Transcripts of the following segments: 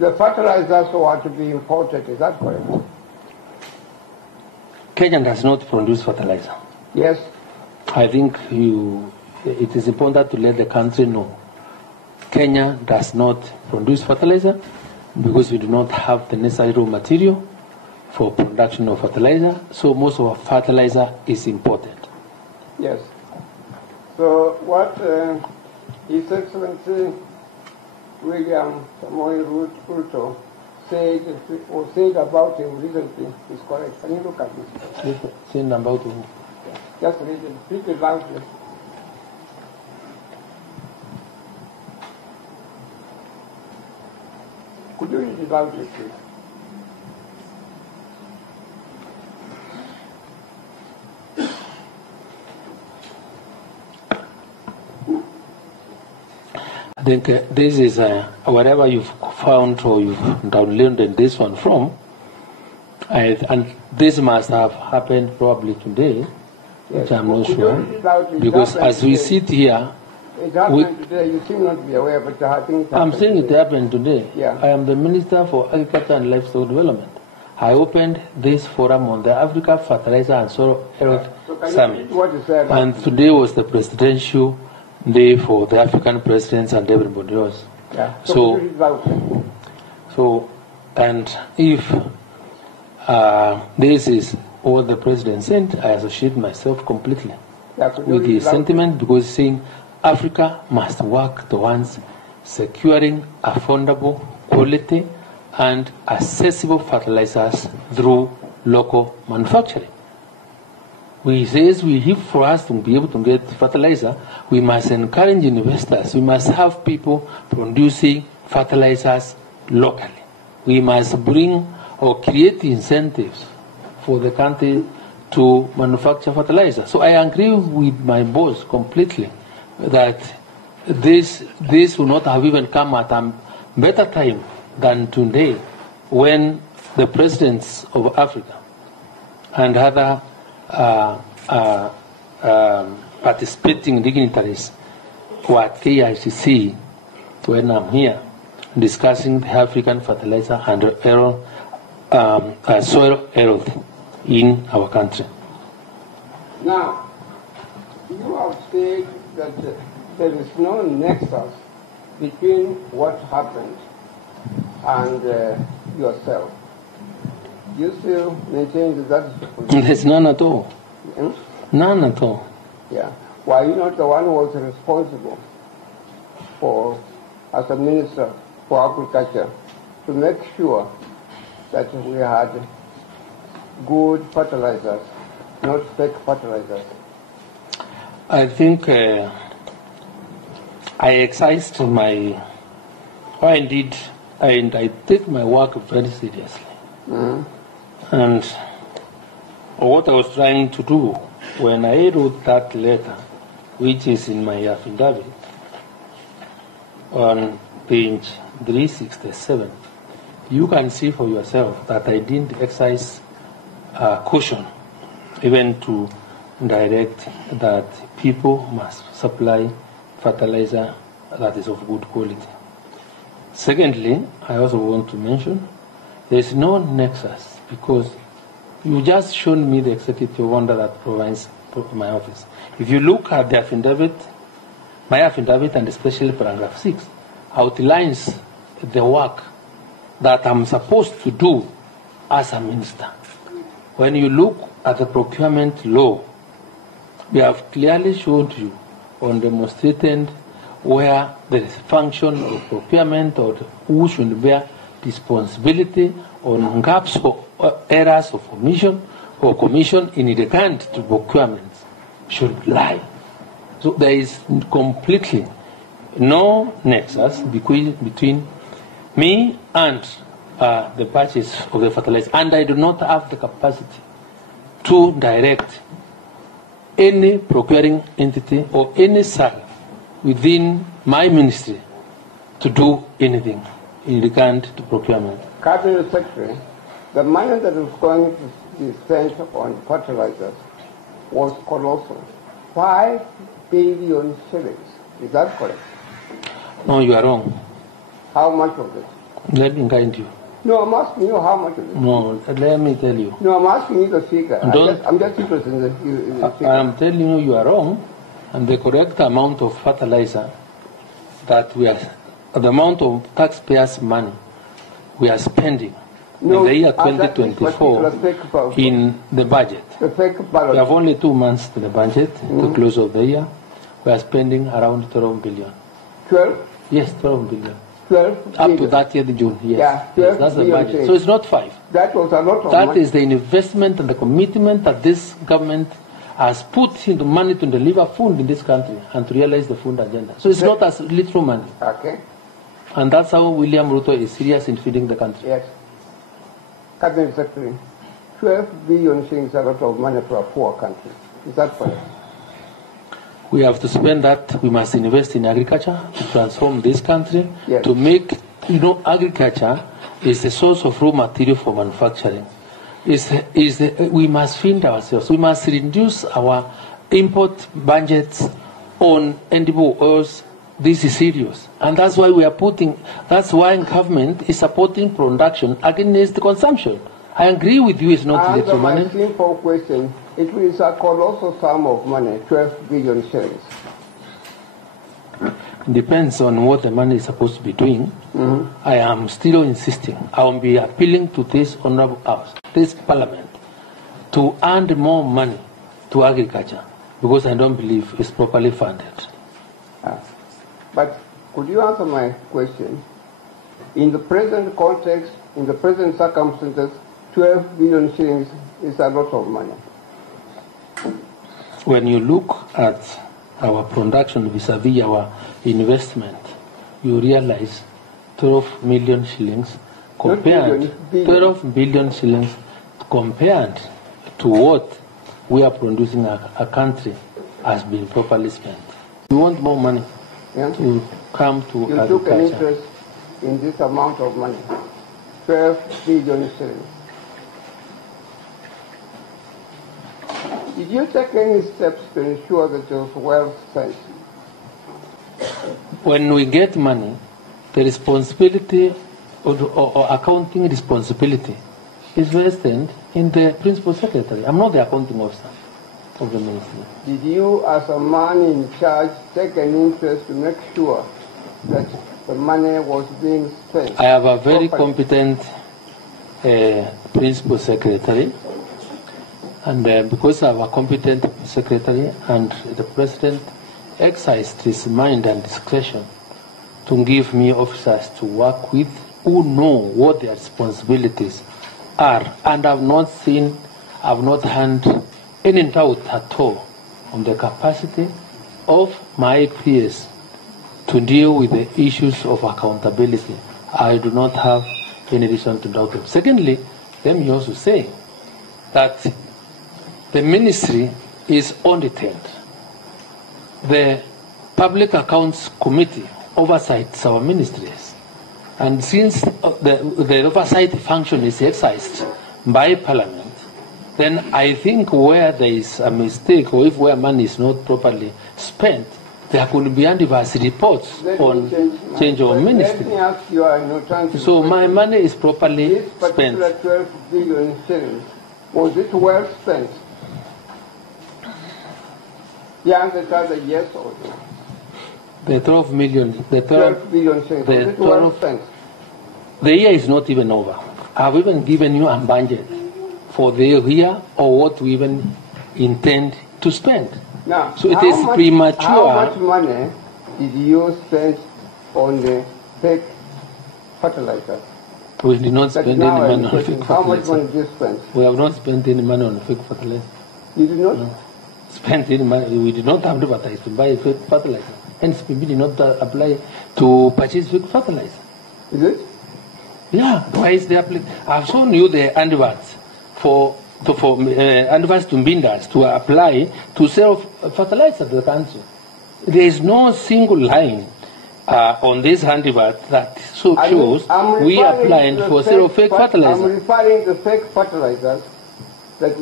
The fertilizers were to be imported, is that correct? Kenya does not produce fertilizer. Yes. I think it is important to let the country know. Kenya does not produce fertilizer because we do not have the necessary raw material for production of fertilizer, so most of our fertilizer is imported. Yes. So what His Excellency William Samoei Ruto said about him recently is correct. Can you look at this? Saying about who? Just read it. Speak it loudly. Could you read it loudly, please? I think this is wherever you've found or you've downloaded this one from, and this must have happened probably today, Yes. which I'm not sure, because as we sit here, it happened today. You seem not to be aware, but I think I'm saying it happened today. Yeah. I am the Minister for Agriculture and Livestock Development. I opened this forum on the Africa Fertilizer and Soil Health Summit, and today was the presidential day for the African presidents and everybody else. Yeah. So, and if this is what the president said, I associate myself completely with his sentiment, because saying Africa must work towards securing affordable, quality, and accessible fertilizers through local manufacturing. For us to be able to get fertilizer, we must encourage investors. We must have people producing fertilizers locally. We must bring or create incentives for the country to manufacture fertilizer. So I agree with my boss completely that this will not have even come at a better time than today, when the presidents of Africa and other participating dignitaries were at KICC when I'm here discussing the African fertilizer and soil health in our country. Now, you have said that there is no nexus between what happened and yourself. You still maintain that? There's none at all. Hmm? None at all. Yeah. Why are you not the one who was responsible for, as a minister for agriculture, to make sure that we had good fertilizers, not fake fertilizers? I think I exercised my, indeed, and I take my work very seriously. Mm-hmm. And what I was trying to do when I wrote that letter, which is in my affidavit, on page 367, you can see for yourself that I didn't exercise caution, even to direct that people must supply fertilizer that is of good quality. Secondly, I also want to mention there is no nexus, because you just shown me the executive order that provides my office. If you look at the affidavit, my affidavit, and especially paragraph 6, outlines the work that I'm supposed to do as a minister. When you look at the procurement law, we have clearly showed you on demonstrated where there is function of procurement, or who should bear responsibility on gaps or errors of omission or commission in regard to procurement should lie. So there is completely no nexus between me and the purchase of the fertilizer, and I do not have the capacity to direct any procuring entity or any cell within my ministry to do anything in regard to procurement. Cabinet Secretary, the money that was going to be spent on fertilizers was colossal. 5 billion shillings. Is that correct? No, you are wrong. How much of it? Let me guide you. No, I'm asking you how much of it. No, let me tell you. No, I'm asking you the figure. I'm just interested in the figure. I'm telling you are wrong, and the correct amount of fertilizer that we are, the amount of taxpayers' money we are spending in the year 2024 in the budget. The fake ballot. We have only 2 months to the budget, the close of the year. We are spending around 12 billion. 12? Yes, 12 billion. 12 Up to 30th June, yes. Yeah, Yes, that's the budget. change. So it's not 5. That was a lot of That money. is the investment and the commitment that this government has put into money to deliver food in this country and to realize the food agenda. So it's not as little money. Okay. And that's how William Ruto is serious in feeding the country. Yes. Cabinet Secretary, 12 billion shillings is a lot of money for a poor country. Is that correct? We have to spend that. We must invest in agriculture to transform this country, Yes. to make, agriculture is the source of raw material for manufacturing. We must feed ourselves. We must reduce our import budgets on edible oils. This is serious. And that's why that's why government is supporting production against the consumption. I agree with you, it's not little money. My simple question, it is a colossal sum of money, 12 billion shillings. Depends on what the money is supposed to be doing. I am still insisting. I will be appealing to this honorable house, this parliament, to earn more money to agriculture, because I don't believe it's properly funded. But could you answer my question? In the present context, in the present circumstances, 12 billion shillings is a lot of money. When you look at our production vis-a-vis our investment, you realize 12 million shillings compared, 12 billion shillings compared to what we are producing a country has been properly spent. We want more money to come to you agriculture. You took an interest in this amount of money, 12 billion shillings. Did you take any steps to ensure that it was well spent? When we get money, the responsibility or accounting responsibility is vested in the principal secretary. I'm not the accounting officer of the ministry. Did you, as a man in charge, take an interest to make sure that the money was being spent? I have a very competent principal secretary, and because I have a competent secretary and the president exercised his mind and discretion to give me officers to work with who know what their responsibilities are, and I've not had any doubt at all on the capacity of my peers to deal with the issues of accountability. I do not have any reason to doubt them. Secondly, let me also say that the ministry is audited. The Public Accounts Committee oversights our ministries. And since the oversight function is exercised by Parliament, then I think where there is a mistake or if where money is not properly spent, there could be adverse reports on change of ministry. Let me ask you, so my money is properly spent. This particular 12 billion shillings, was it well spent? The answer is either yes or no. The 12 million, the 12 billion shillings, was it well spent? The year is not even over. I've even given you a budget for the year or what we even intend to spend. Now, so it is premature. How much money did you spend on the fake fertilizers? We did not spend any money on fake fertilizer. How much money did you spend? We have not spent any money on fake fertilizer. You did not? No. Spent any money. We did not advertise to buy fake fertilizer. Hence, we did not apply to purchase fake fertilizer. Is it? Yeah. Why is the application? I've shown you the adverts for adverts to bidders to apply to sell fertilizer to the country. There is no single line on this advert that shows we applied for sale of fake fertilizer. I'm referring to fake fertilizers that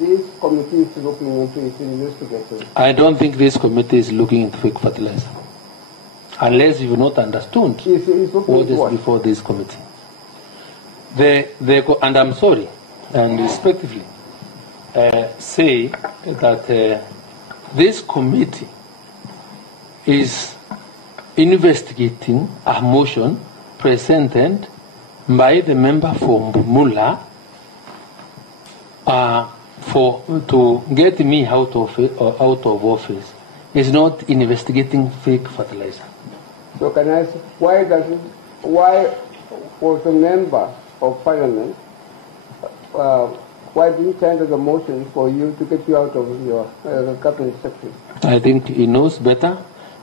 this committee is looking into, is investigating. I don't think this committee is looking into fake fertilizer. unless you've not understood what is before this committee. And I'm sorry, and respectively, say that this committee is investigating a motion presented by the member for Mula to get me out of office. Is not investigating fake fertilizer. So can I ask, why was the member of parliament, why didn't tender the motion for you to get you out of your cabinet secretary? I think he knows better,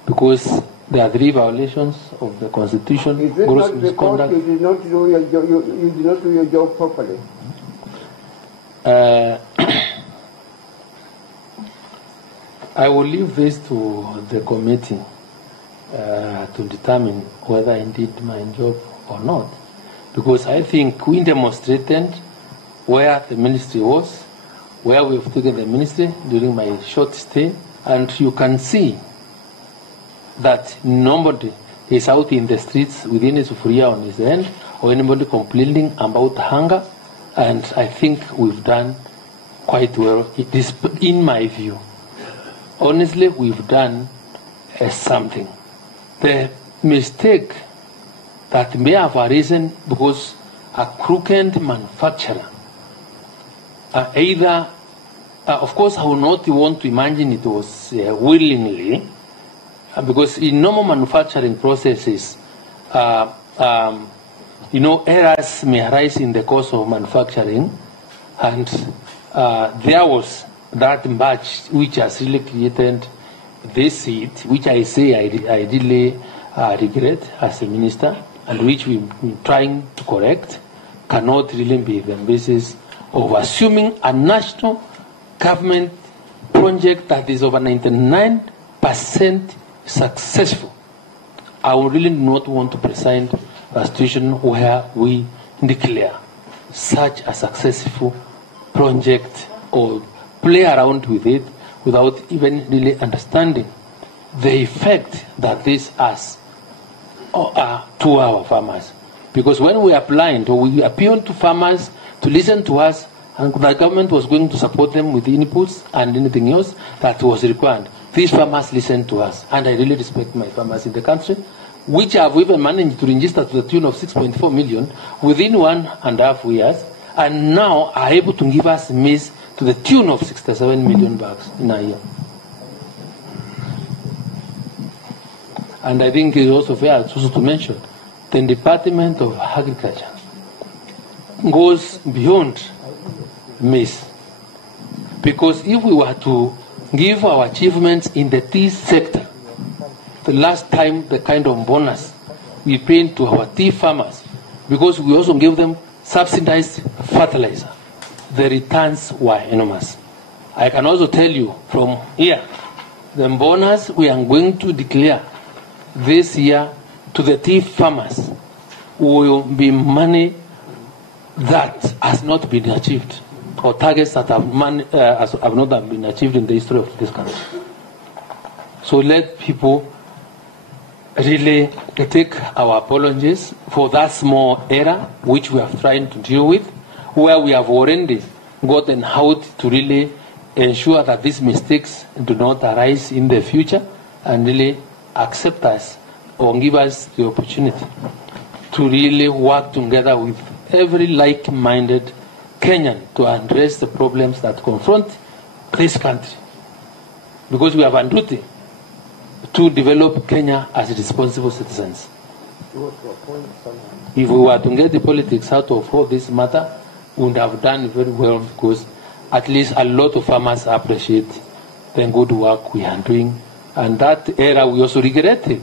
because there are 3 violations of the Constitution. Is it not because you did not do your job properly? I will leave this to the committee to determine whether I did my job or not, because I think we demonstrated where the ministry was, where we've taken the ministry during my short stay, and you can see that nobody is out in the streets within a sufuria on his end, or anybody complaining about hunger, and I think we've done quite well, in my view. Honestly, we've done something. The mistake that may have arisen because a crooked manufacturer, either, of course, I would not want to imagine it was willingly, because in normal manufacturing processes, errors may arise in the course of manufacturing, and there was that batch which has really created this seed, which I say I really regret as a minister, and which we're trying to correct, cannot really be the basis of assuming a national government project that is over 99% successful. I would really not want to present a situation where we declare such a successful project or play around with it without even really understanding the effect that this has to our farmers. Because when we applied, or we appealed to farmers to listen to us, and the government was going to support them with inputs and anything else that was required, these farmers listened to us. And I really respect my farmers in the country, which have even managed to register to the tune of 6.4 million within 1.5 years, and now are able to give us maize to the tune of 67 million bags in a year. And I think it's also fair to mention the Department of Agriculture goes beyond maize. Because if we were to give our achievements in the tea sector, the last time the kind of bonus we paid to our tea farmers, because we also gave them subsidized fertilizer, the returns were enormous. I can also tell you from here, the bonus we are going to declare this year to the tea farmers will be money that has not been achieved, or targets that have not been achieved in the history of this country. So let people really take our apologies for that small error which we are trying to deal with, where we have already gotten out to really ensure that these mistakes do not arise in the future, and really accept us or give us the opportunity to really work together with every like-minded Kenyan to address the problems that confront this country. Because we have a duty to develop Kenya as responsible citizens. If we were to get the politics out of all this matter, we would have done very well, because at least a lot of farmers appreciate the good work we are doing. And that era we also regretted.